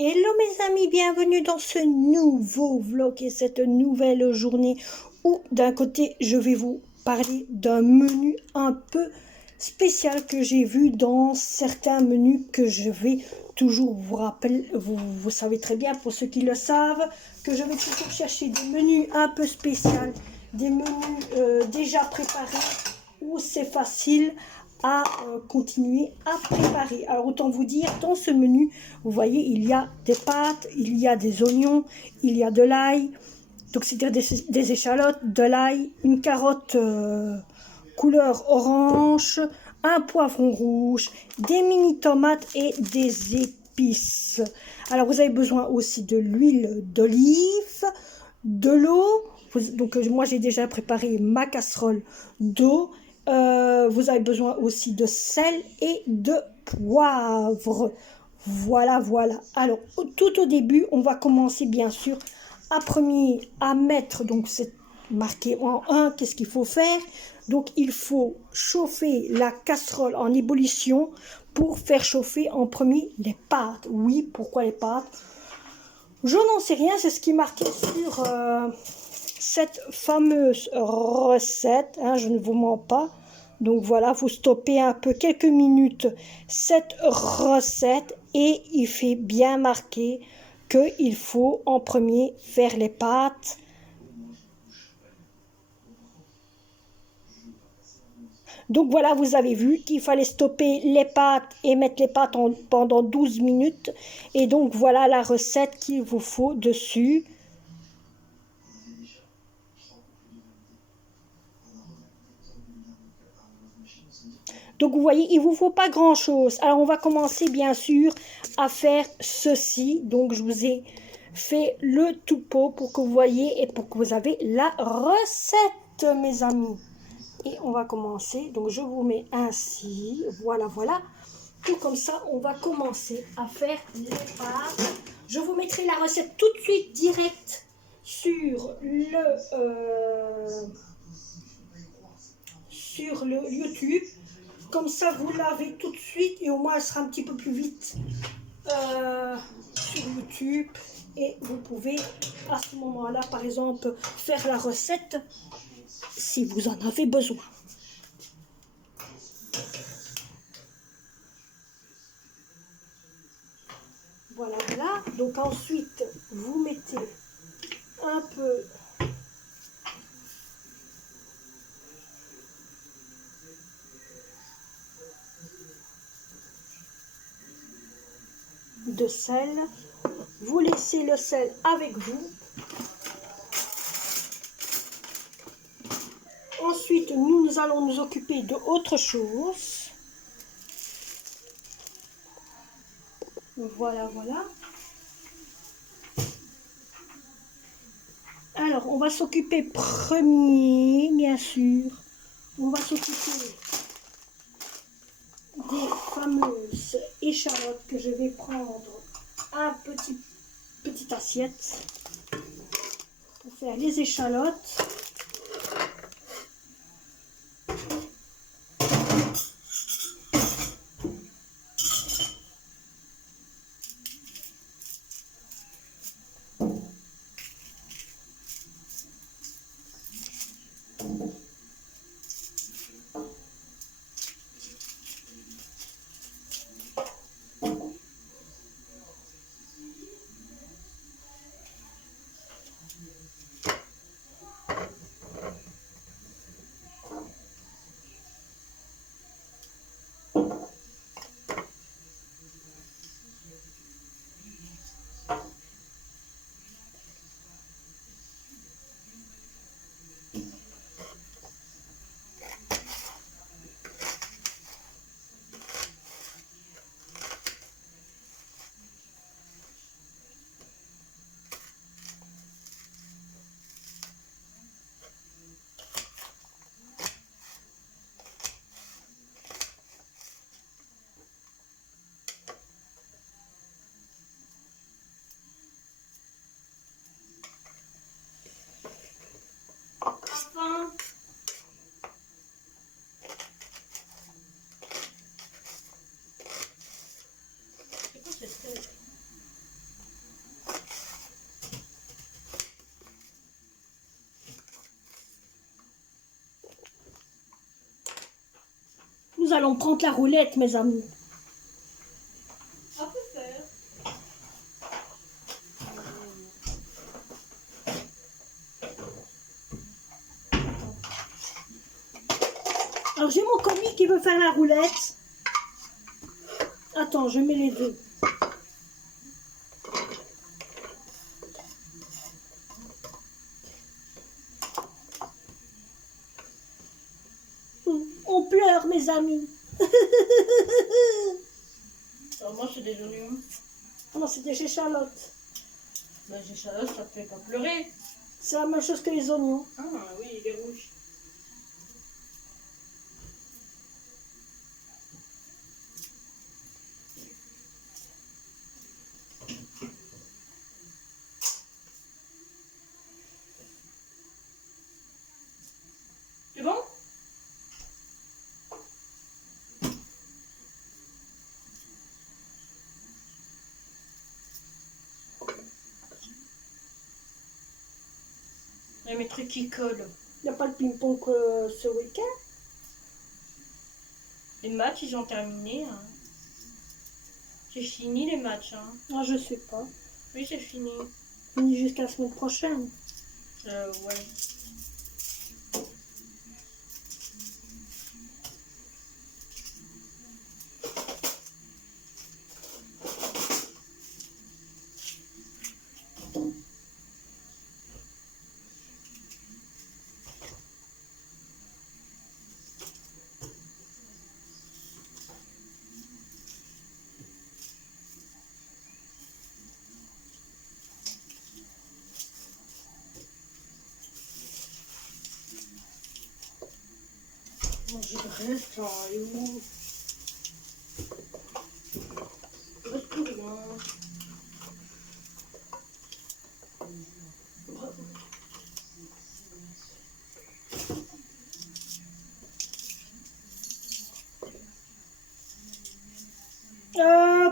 Hello mes amis, bienvenue dans ce nouveau vlog et cette nouvelle journée où d'un côté je vais vous parler d'un menu un peu spécial que j'ai vu dans certains menus que je vais toujours vous rappeler, vous savez très bien pour ceux qui le savent, que je vais toujours chercher des menus un peu spéciaux, des menus déjà préparés où c'est facile à continuer à préparer. Alors autant vous dire, dans ce menu, vous voyez, il y a des pâtes, il y a des oignons, il y a de l'ail, donc c'est-à-dire des échalotes, de l'ail, une carotte couleur orange, un poivron rouge, des mini tomates et des épices. Alors vous avez besoin aussi de l'huile d'olive, de l'eau. Donc moi j'ai déjà préparé ma casserole d'eau. Vous avez besoin aussi de sel et de poivre. Voilà, voilà. Alors, tout au début, on va commencer bien sûr à mettre, donc c'est marqué en 1, qu'est-ce qu'il faut faire? Donc, il faut chauffer la casserole en ébullition pour faire chauffer en premier les pâtes. Oui, pourquoi les pâtes? Je n'en sais rien, c'est ce qui est marqué sur cette fameuse recette, hein, je ne vous mens pas. Donc voilà, vous stoppez un peu quelques minutes cette recette et il fait bien marquer qu'il faut en premier faire les pâtes. Donc voilà, vous avez vu qu'il fallait stopper les pâtes et mettre les pâtes pendant 12 minutes. Et donc voilà la recette qu'il vous faut dessus. Donc vous voyez, il ne vous faut pas grand chose. Alors on va commencer bien sûr à faire ceci. Donc je vous ai fait le topo pour que vous voyez et pour que vous avez la recette mes amis. Et on va commencer. Donc je vous mets ainsi. Voilà, voilà. Tout comme ça, on va commencer à faire les pâtes. Je vous mettrai la recette tout de suite direct sur le YouTube. Comme ça, vous l'avez tout de suite et au moins, elle sera un petit peu plus vite sur YouTube. Et vous pouvez, à ce moment-là, par exemple, faire la recette si vous en avez besoin. Voilà, voilà. Donc ensuite, vous mettez un peu de sel. Vous laissez le sel avec vous. Ensuite, nous allons nous occuper de autre chose. Voilà, voilà. Alors, on va s'occuper premier, bien sûr. On va s'occuper des fameuses échalotes que je vais prendre un petite assiette pour faire les échalotes. Nous allons prendre la roulette, mes amis. On peut faire. Alors, j'ai mon commis qui veut faire la roulette. Attends, je mets les deux. On pleure, mes amis. Alors moi, c'est des oignons. Ah non, c'était chez Charlotte. Ben, j'ai ça, ça te fait pas pleurer. C'est la même chose que les oignons. Ah oui, il est rouge. C'est bon? Il y a mes trucs qui collent. Il n'y a pas de ping-pong ce week-end. Les matchs, ils ont terminé. Hein. C'est fini les matchs. Hein. Ah, je sais pas. Oui, c'est fini. Fini jusqu'à la semaine prochaine. Ouais. Moi, je reste en haut. Reste tout bien.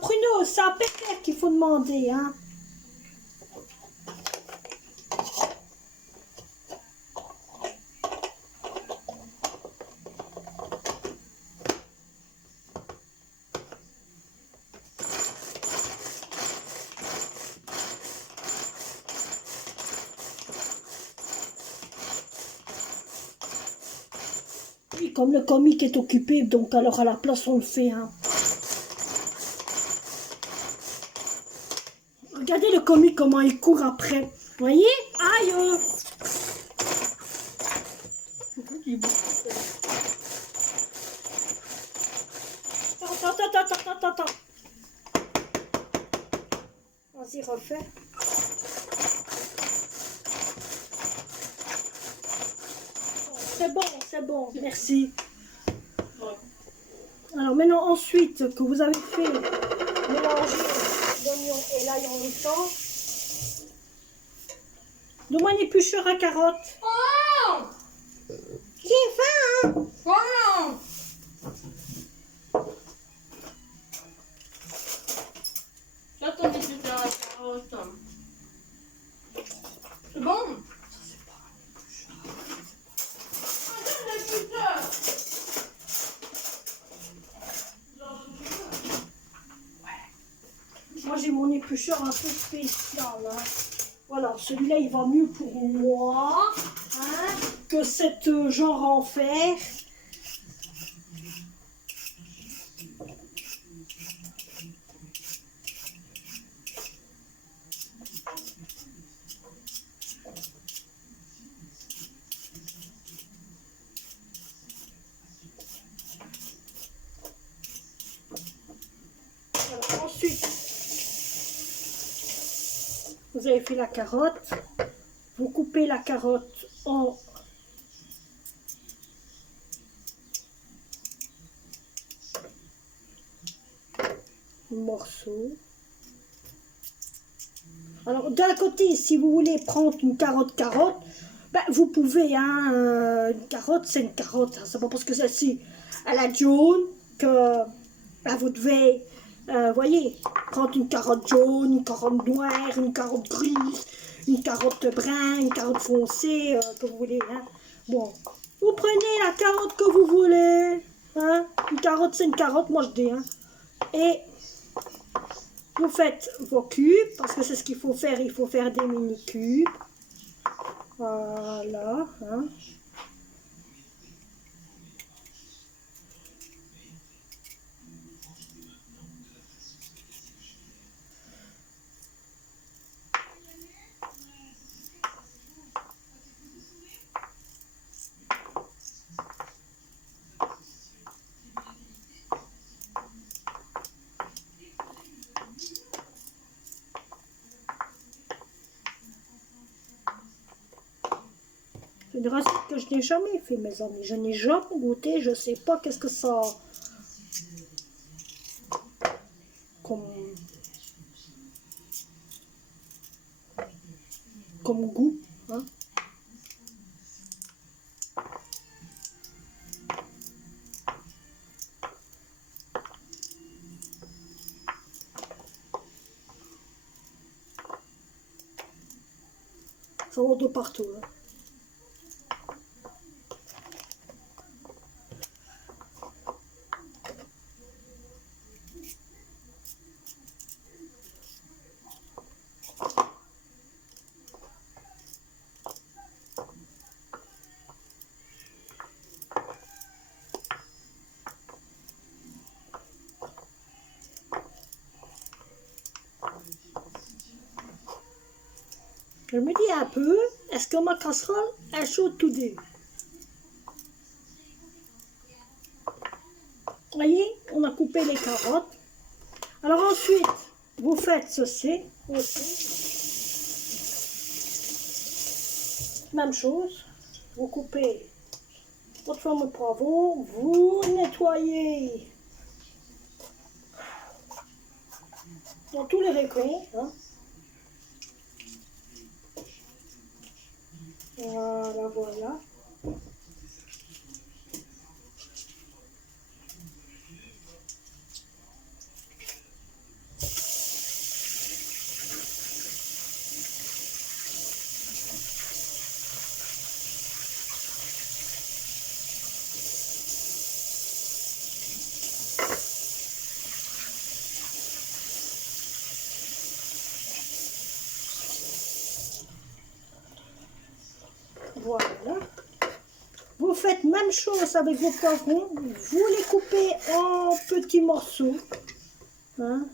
Pruno, c'est à Péter qu'il faut demander, hein. Oui, comme le comique est occupé, donc alors à la place on le fait, hein. Regardez le comique comment il court après. Vous voyez? Aïe! Attends. Vas-y, refais. C'est bon, merci. Alors maintenant, ensuite que vous avez fait mélanger l'oignon et l'ail en même temps, donne-moi un éplucheur à carottes. Oh! J'ai faim, hein? Oh! J'attendais que tu la carotte. C'est bon? Moi j'ai mon éplucheur un peu spécial, hein. Voilà, celui-là il va mieux pour moi, hein, que cette genre en fer. Alors, ensuite, vous avez fait la carotte, vous coupez la carotte en morceaux. Alors d'un côté, si vous voulez prendre une carotte, ben, vous pouvez, hein, une carotte, c'est une carotte, hein, c'est pas parce que celle-ci, elle a jaune que ben, vous devez, voyez, prendre une carotte jaune, une carotte noire, une carotte grise, une carotte brun, une carotte foncée, que vous voulez, hein. Bon, vous prenez la carotte que vous voulez, Hein? Une carotte, c'est une carotte, moi je dis. Hein? Et vous faites vos cubes, parce que c'est ce qu'il faut faire. Il faut faire des mini-cubes. Voilà. Hein? C'est une recette que je n'ai jamais fait, mes amis. Je n'ai jamais goûté. Je ne sais pas qu'est-ce que ça a comme goût. Hein. Ça va de partout. Hein. Je me dis un peu, est-ce que ma casserole est chaude tout dé? Vous voyez, on a coupé les carottes. Alors ensuite, vous faites ceci aussi. Même chose. Vous coupez votre forme de poivron, vous nettoyez dans tous les recoins. Hein. Voilà, voilà. Voilà. Vous faites même chose avec vos poivrons. Vous les coupez en petits morceaux. Hein.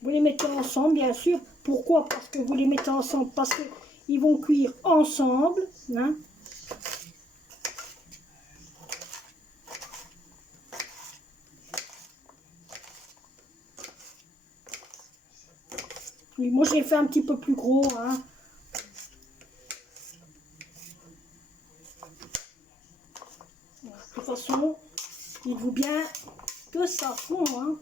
Vous les mettez ensemble, bien sûr. Pourquoi? Parce que vous les mettez ensemble. Parce qu'ils vont cuire ensemble. Hein. Oui, moi, j'ai fait un petit peu plus gros. Hein. De toute façon, dites-vous bien que ça fond. Hein.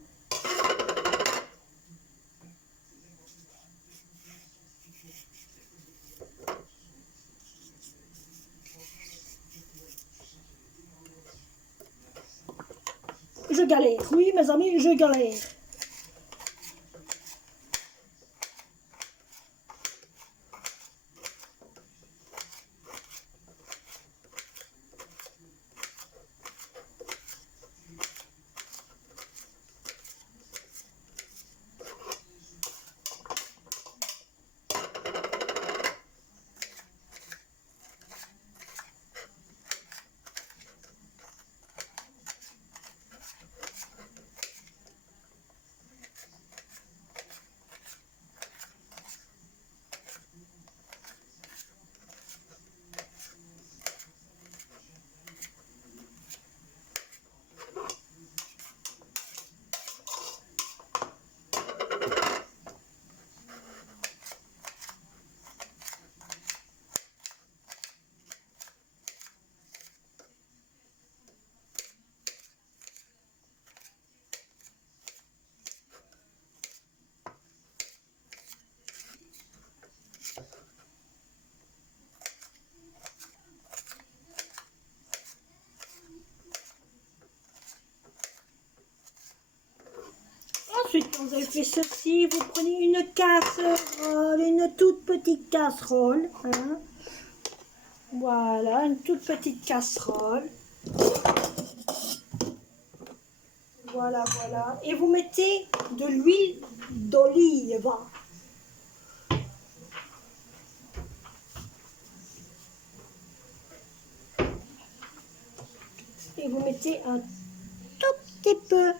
Je galère. Oui, mes amis, je galère. Quand vous avez fait ceci, vous prenez une casserole, une toute petite casserole. Hein. Voilà, une toute petite casserole. Voilà, voilà. Et vous mettez de l'huile d'olive. Et vous mettez un tout petit peu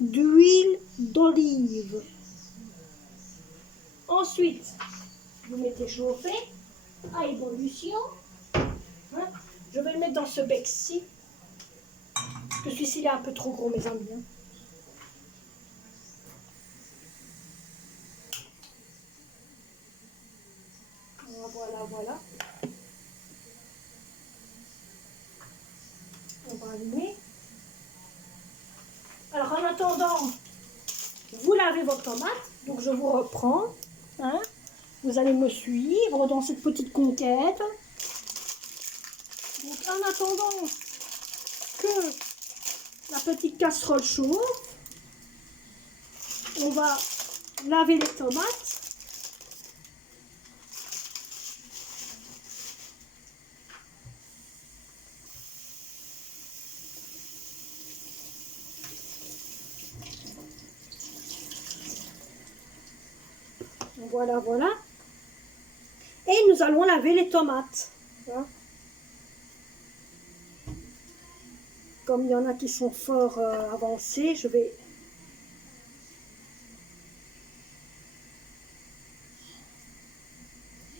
d'huile d'olive. Ensuite, vous mettez chauffer à ébullition. Hein. Je vais le mettre dans ce bec-ci. Parce que celui-ci il est un peu trop gros, mes amis. Hein. Voilà, voilà. On va allumer. Alors en attendant, vous lavez votre tomate. Donc je vous reprends. Hein. Vous allez me suivre dans cette petite conquête. Donc en attendant que la petite casserole chauffe, on va laver les tomates. Voilà, voilà. Et nous allons laver les tomates. Hein. Comme il y en a qui sont fort avancés, je vais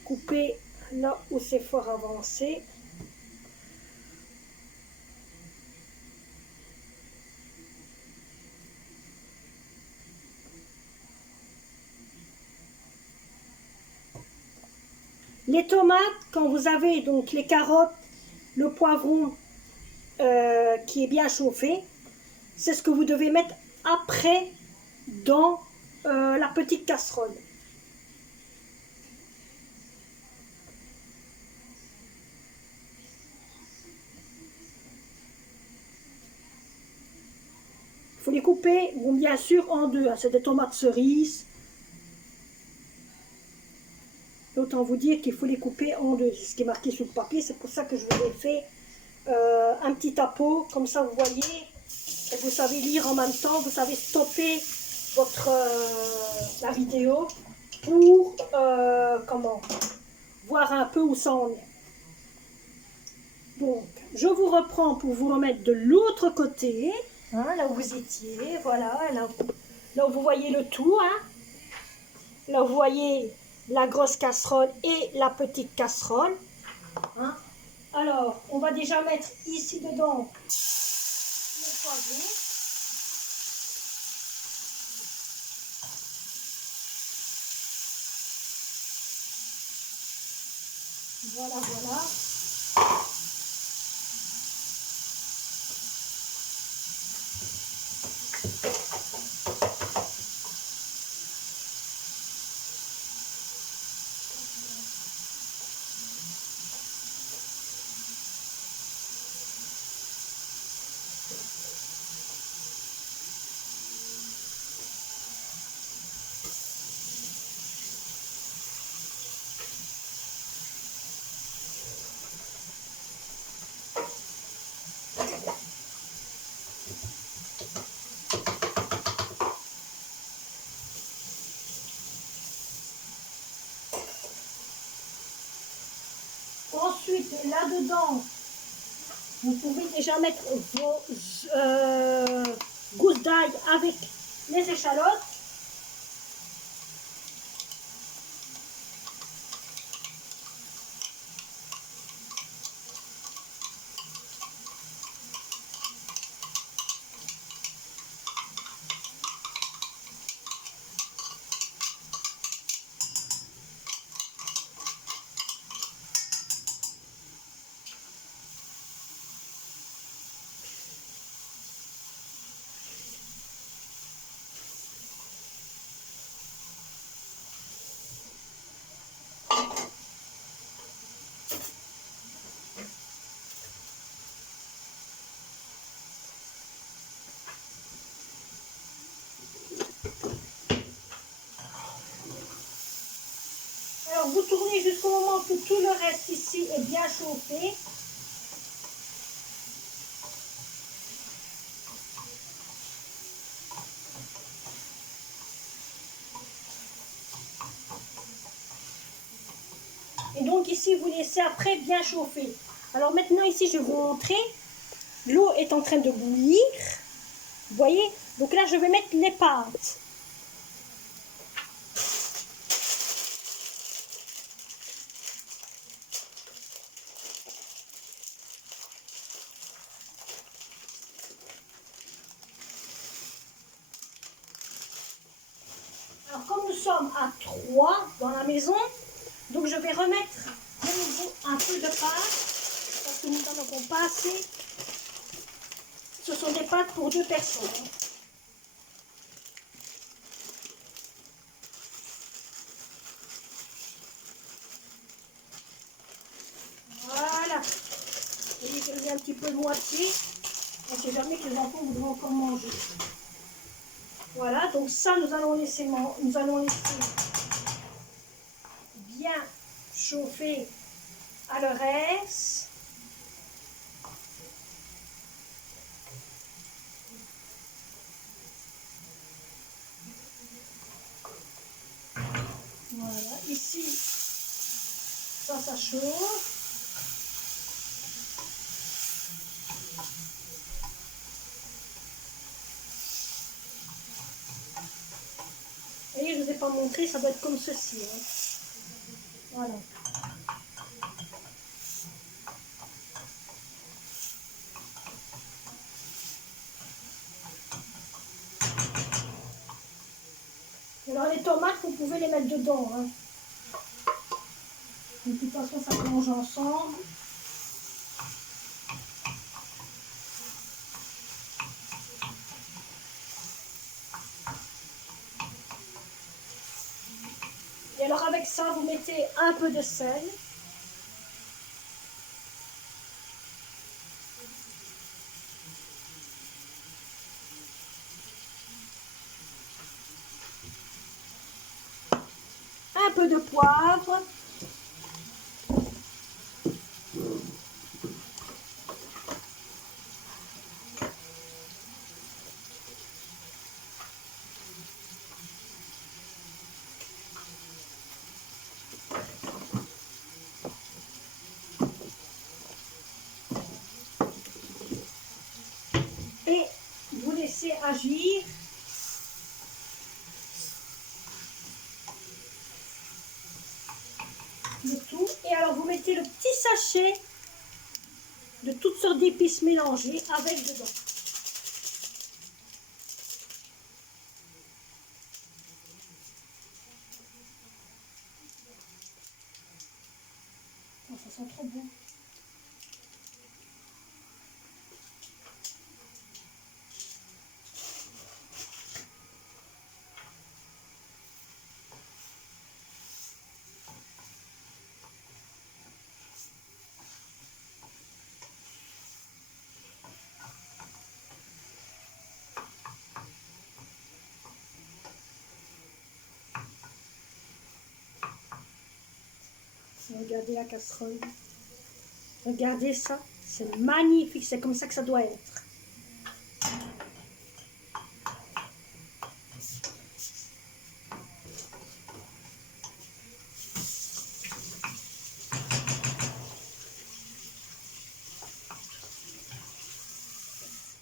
couper là où c'est fort avancé. Les tomates, quand vous avez donc les carottes, le poivron qui est bien chauffé, c'est ce que vous devez mettre après dans la petite casserole. Il faut les couper, bon, bien sûr, en deux. C'est des tomates cerises. Autant vous dire qu'il faut les couper en deux. C'est ce qui est marqué sur le papier. C'est pour ça que je vous ai fait un petit tapeau. Comme ça, vous voyez. Et vous savez lire en même temps. Vous savez stopper votre, la vidéo pour voir un peu où ça en est. Donc, je vous reprends pour vous remettre de l'autre côté. Hein, là où vous étiez. Voilà. Là où vous voyez le tout. Hein. Là où vous voyez la grosse casserole et la petite casserole. Hein. Alors, on va déjà mettre ici dedans le poivron. Voilà, voilà. Ensuite, là-dedans, vous pouvez déjà mettre vos gousses d'ail avec les échalotes. Alors, vous tournez jusqu'au moment que tout le reste ici est bien chauffé. Et donc ici, vous laissez après bien chauffer. Alors maintenant ici, je vais vous montrer. L'eau est en train de bouillir. Vous voyez? Donc là, je vais mettre les pâtes. Alors comme nous sommes à 3 dans la maison, donc je vais remettre de nouveau un peu de pâte parce que nous n'en avons pas assez. Ce sont des pâtes pour 2 personnes. Voilà. Vous voyez que j'ai un petit peu de moitié. On ne sait jamais que les enfants voudront encore manger. Voilà, donc ça nous allons laisser bien chauffer à leur aise. Voilà, ici, ça chauffe. Vous voyez, je ne vous ai pas montré, ça doit être comme ceci. Hein. Voilà. Alors les tomates, vous pouvez les mettre dedans. Hein. De toute façon, ça mange ensemble. Et alors avec ça, vous mettez un peu de sel. Un peu de poivre. Et vous laissez agir. Le tout. Et alors vous mettez le petit sachet de toutes sortes d'épices mélangées avec dedans. Oh, ça sent trop bon. Regardez la casserole. Regardez ça. C'est magnifique. C'est comme ça que ça doit être.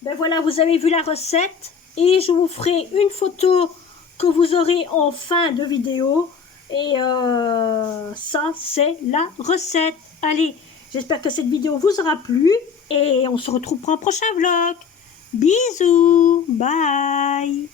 Ben voilà, vous avez vu la recette. Et je vous ferai une photo que vous aurez en fin de vidéo. Et ça, c'est la recette. Allez, j'espère que cette vidéo vous aura plu. Et on se retrouve pour un prochain vlog. Bisous. Bye.